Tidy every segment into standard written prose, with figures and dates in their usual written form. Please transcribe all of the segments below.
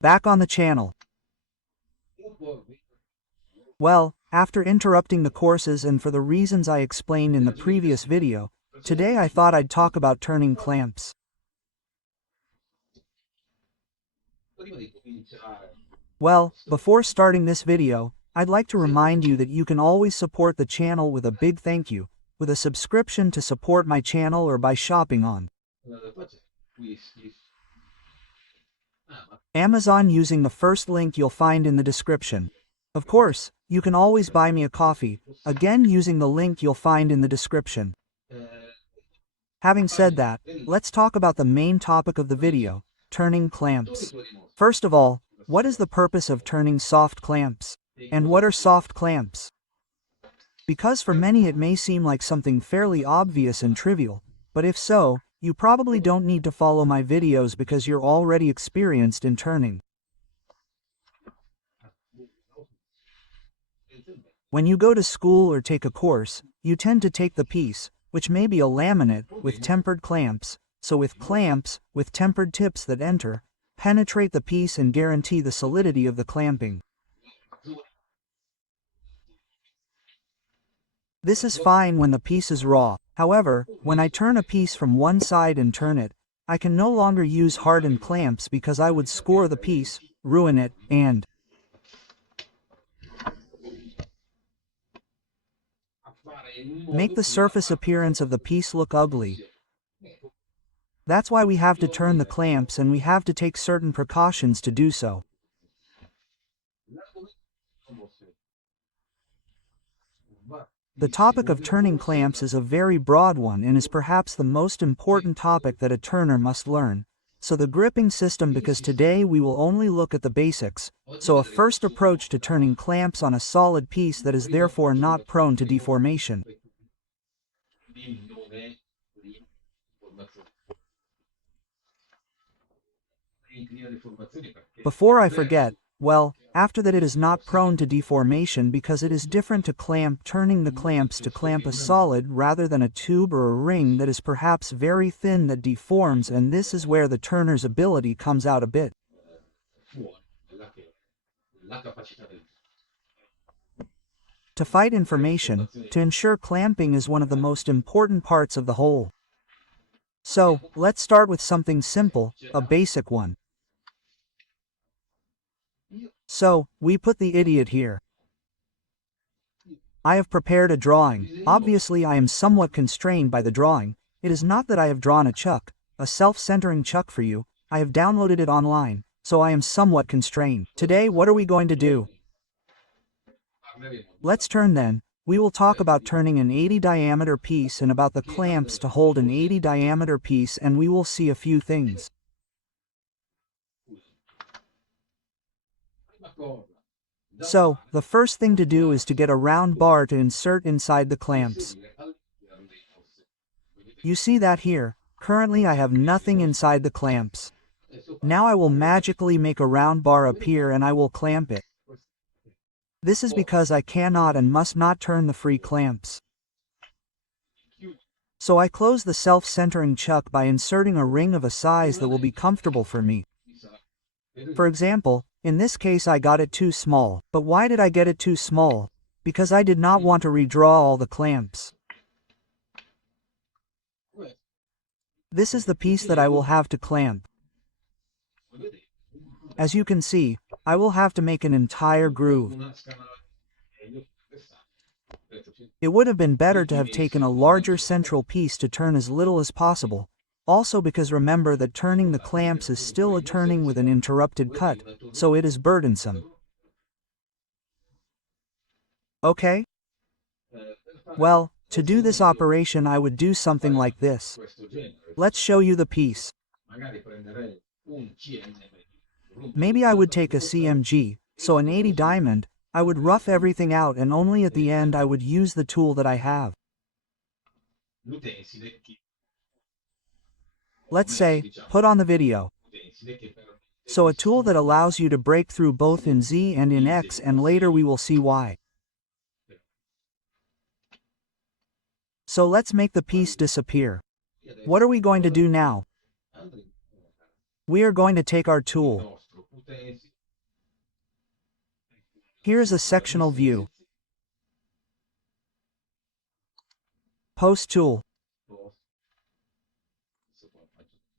Back on the channel. Well, after interrupting the courses and for the reasons I explained in the previous video, today I thought I'd talk about turning clamps. Well, before starting this video, I'd like to remind you that you can always support the channel with a big thank you, with a subscription to support my channel or by shopping on Amazon using the first link you'll find in the description. Of course, you can always buy me a coffee, again using the link you'll find in the description. Having said that, let's talk about the main topic of the video, turning clamps. First of all, what is the purpose of turning soft clamps? And what are soft clamps? Because for many it may seem like something fairly obvious and trivial, but if so, you probably don't need to follow my videos because you're already experienced in turning. When you go to school or take a course, you tend to take the piece, which may be a laminate, with tempered clamps, so with clamps, with tempered tips that enter, penetrate the piece and guarantee the solidity of the clamping. This is fine when the piece is raw. However, when I turn a piece from one side and turn it, I can no longer use hardened clamps because I would score the piece, ruin it, and make the surface appearance of the piece look ugly. That's why we have to turn the clamps and we have to take certain precautions to do so. The topic of turning clamps is a very broad one and is perhaps the most important topic that a turner must learn. So the gripping system, because today we will only look at the basics, so a first approach to turning clamps on a solid piece that is therefore not prone to deformation. Before I forget, well, after that it is not prone to deformation because it is different to clamp turning the clamps to clamp a solid rather than a tube or a ring that is perhaps very thin that deforms, and this is where the turner's ability comes out a bit. To fight information, to ensure clamping is one of the most important parts of the whole. So, let's start with something simple, a basic one. So, we put the idiot here. I have prepared a drawing. Obviously I am somewhat constrained by the drawing. It is not that I have drawn a chuck, a self-centering chuck for you. I have downloaded it online, so I am somewhat constrained. Today what are we going to do? Let's turn then. We will talk about turning an 80 diameter piece and about the clamps to hold an 80 diameter piece, and we will see a few things. So, the first thing to do is to get a round bar to insert inside the clamps. You see that here. Currently I have nothing inside the clamps. Now I will magically make a round bar appear and I will clamp it. This is because I cannot and must not turn the free clamps. So I close the self-centering chuck by inserting a ring of a size that will be comfortable for me. For example, in this case I got it too small. But why did I get it too small? Because I did not want to redraw all the clamps. This is the piece that I will have to clamp. As you can see, I will have to make an entire groove. It would have been better to have taken a larger central piece to turn as little as possible. Also because remember that turning the clamps is still a turning with an interrupted cut, so it is burdensome. Okay? Well, to do this operation I would do something like this. Let's show you the piece. Maybe I would take a CMG, so an 80 diamond, I would rough everything out and only at the end I would use the tool that I have. Let's say, put on the video. So a tool that allows you to break through both in Z and in X, and later we will see why. So let's make the piece disappear. What are we going to do now? We are going to take our tool. Here's a sectional view. Post tool.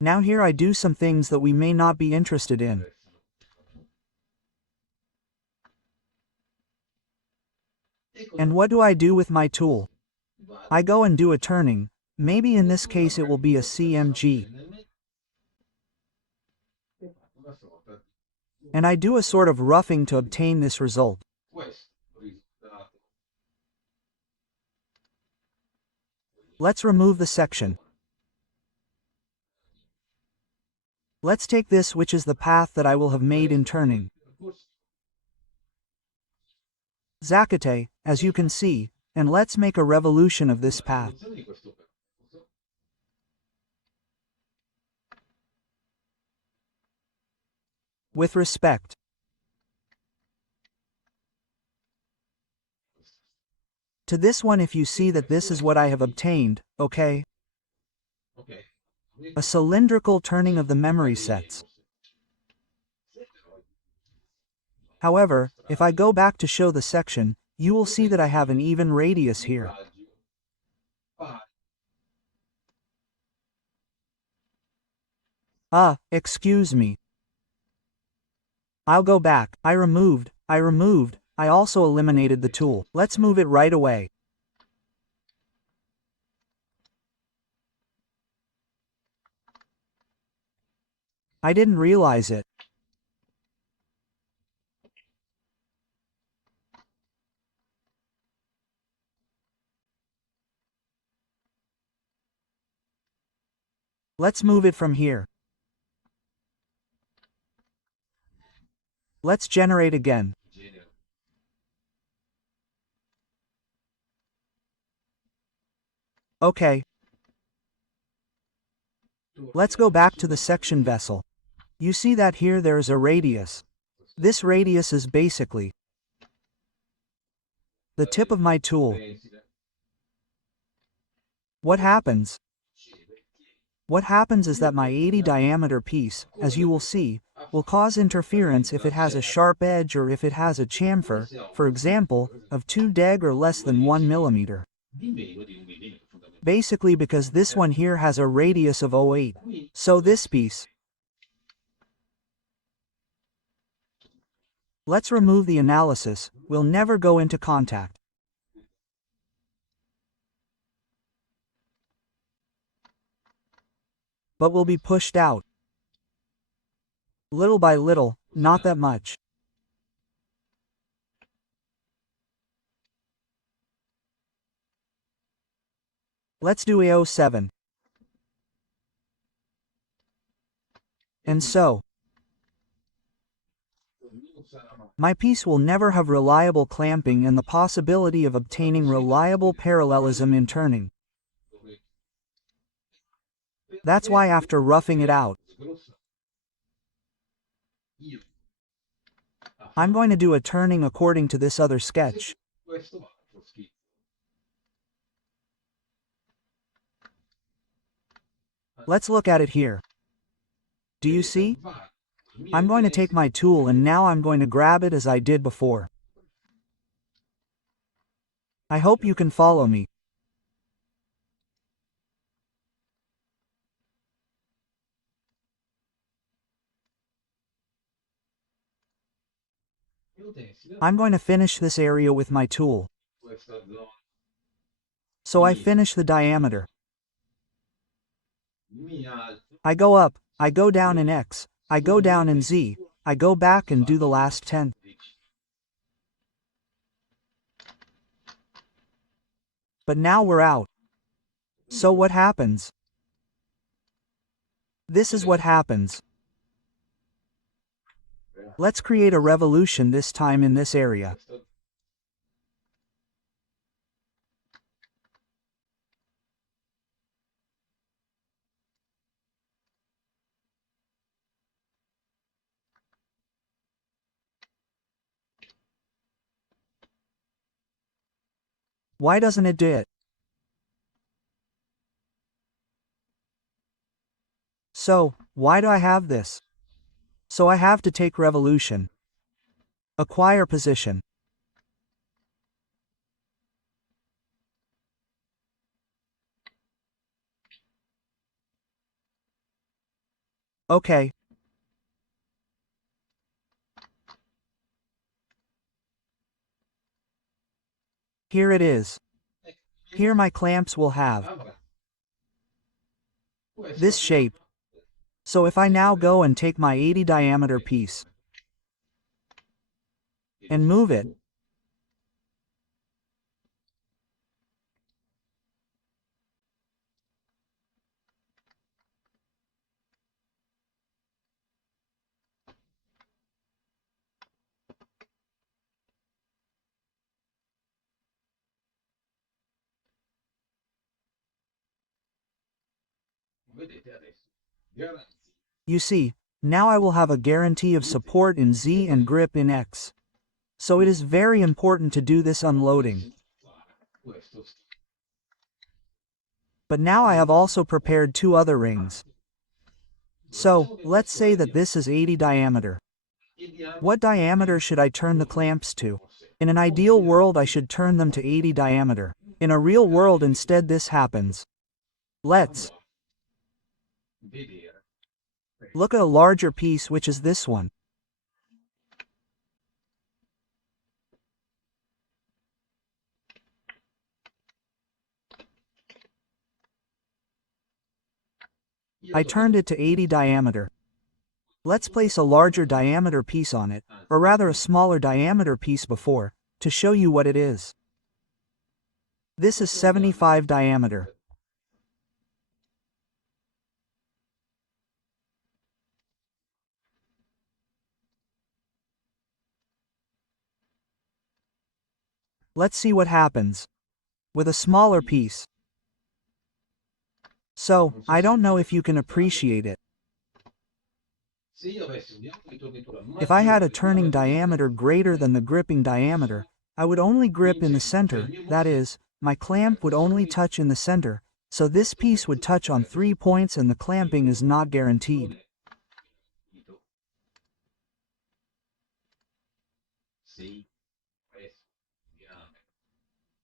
Now here I do some things that we may not be interested in. And what do I do with my tool? I go and do a turning. Maybe in this case it will be a CMG. And I do a sort of roughing to obtain this result. Let's remove the section. Let's take this, which is the path that I will have made in turning. Zakate, as you can see, and let's make a revolution of this path. With respect to this one, if you see that this is what I have obtained, okay? A cylindrical turning of the memory sets. However, if I go back to show the section, you will see that I have an even radius here. Excuse me. I'll go back. I removed, I also eliminated the tool. Let's move it right away. I didn't realize it. Let's move it from here. Let's generate again. Okay. Let's go back to the section vessel. You see that here there is a radius. This radius is basically the tip of my tool. What happens? What happens is that my 80 diameter piece, as you will see, will cause interference if it has a sharp edge or if it has a chamfer, for example, of 2 deg or less than 1 millimeter. Basically because this one here has a radius of 0.8. So this piece. Let's remove the analysis, we'll never go into contact. But will be pushed out. Little by little, not that much. Let's do A07. And so, my piece will never have reliable clamping and the possibility of obtaining reliable parallelism in turning. That's why after roughing it out, I'm going to do a turning according to this other sketch. Let's look at it here. Do you see? I'm going to take my tool and now I'm going to grab it as I did before. I hope you can follow me. I'm going to finish this area with my tool. So I finish the diameter. I go up, I go down in X, I go down in Z, I go back and do the last 10. But now we're out. So what happens? This is what happens. Let's create a revolution this time in this area. Why doesn't it do it? So, why do I have this? So I have to take revolution. Acquire position. Okay. Here it is. Here my clamps will have this shape. So if I now go and take my 80 diameter piece and move it, you see, now I will have a guarantee of support in Z and grip in X. So it is very important to do this unloading. But now I have also prepared two other rings. So, let's say that this is 80 diameter. What diameter should I turn the clamps to? In an ideal world I should turn them to 80 diameter. In a real world instead this happens. Let's look at a larger piece, which is this one. I turned it to 80 diameter. Let's place a larger diameter piece on it, or rather a smaller diameter piece before, to show you what it is. This is 75 diameter. Let's see what happens with a smaller piece. So, I don't know if you can appreciate it. If I had a turning diameter greater than the gripping diameter, I would only grip in the center, that is, my clamp would only touch in the center, so this piece would touch on 3 points and the clamping is not guaranteed.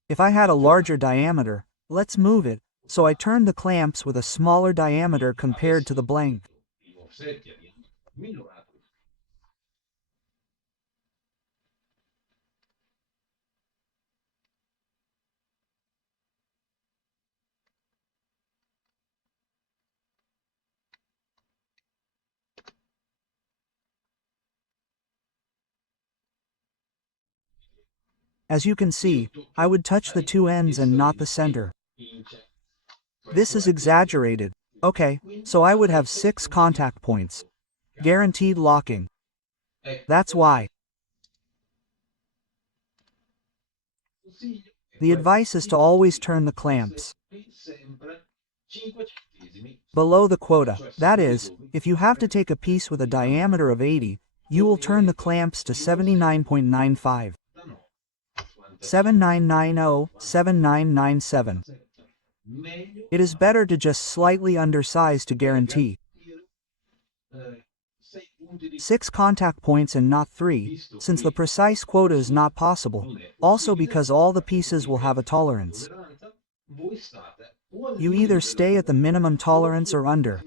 If I had a larger diameter, let's move it, so I turned the clamps with a smaller diameter compared to the blank. As you can see, I would touch the two ends and not the center. This is exaggerated. Okay, so I would have 6 contact points. Guaranteed locking. That's why. The advice is to always turn the clamps below the quota. That is, if you have to take a piece with a diameter of 80, you will turn the clamps to 79.95. 7990, 7997. It is better to just slightly undersize to guarantee 6 contact points and not 3, since the precise quota is not possible, also because all the pieces will have a tolerance. You either stay at the minimum tolerance or under.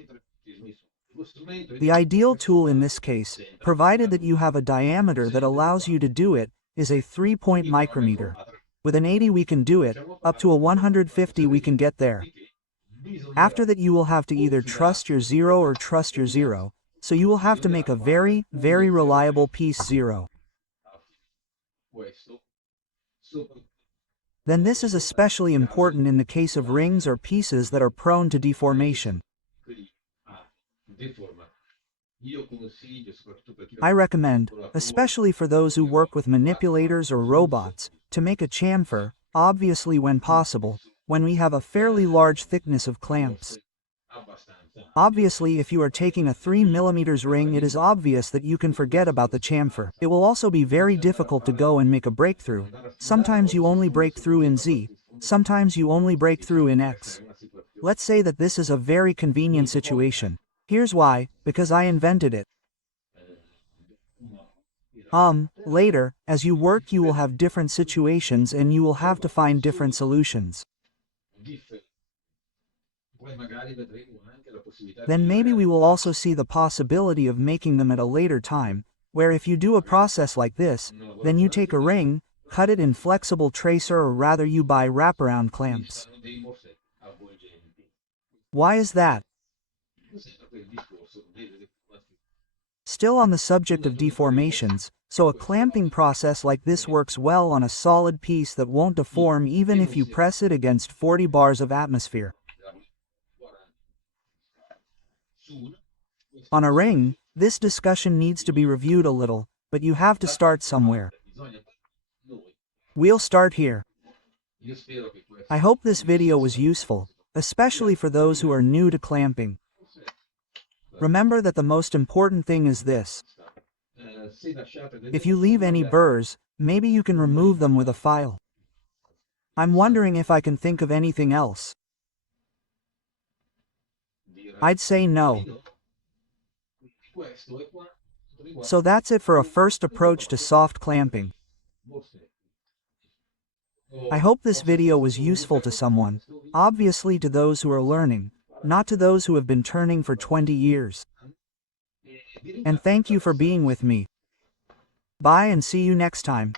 The ideal tool in this case, provided that you have a diameter that allows you to do it, is a 3-point micrometer. With an 80 we can do it, up to a 150 we can get there. After that you will have to either trust your 0 or trust your 0, so you will have to make a very, very reliable piece 0. Then this is especially important in the case of rings or pieces that are prone to deformation. I recommend, especially for those who work with manipulators or robots, to make a chamfer, obviously when possible, when we have a fairly large thickness of clamps. Obviously if you are taking a 3 mm ring it is obvious that you can forget about the chamfer. It will also be very difficult to go and make a breakthrough. Sometimes you only break through in Z, sometimes you only break through in X. Let's say that this is a very convenient situation. Here's why, because I invented it. Later, as you work you will have different situations and you will have to find different solutions. Then maybe we will also see the possibility of making them at a later time, where if you do a process like this, then you take a ring, cut it in flexible tracer or rather you buy wraparound clamps. Why is that? Still on the subject of deformations, so a clamping process like this works well on a solid piece that won't deform even if you press it against 40 bars of atmosphere. On a ring, this discussion needs to be reviewed a little, but you have to start somewhere. We'll start here. I hope this video was useful, especially for those who are new to clamping. Remember that the most important thing is this. If you leave any burrs, maybe you can remove them with a file. I'm wondering if I can think of anything else. I'd say no. So that's it for a first approach to soft clamping. I hope this video was useful to someone, obviously to those who are learning, not to those who have been turning for 20 years. And thank you for being with me. Bye and see you next time.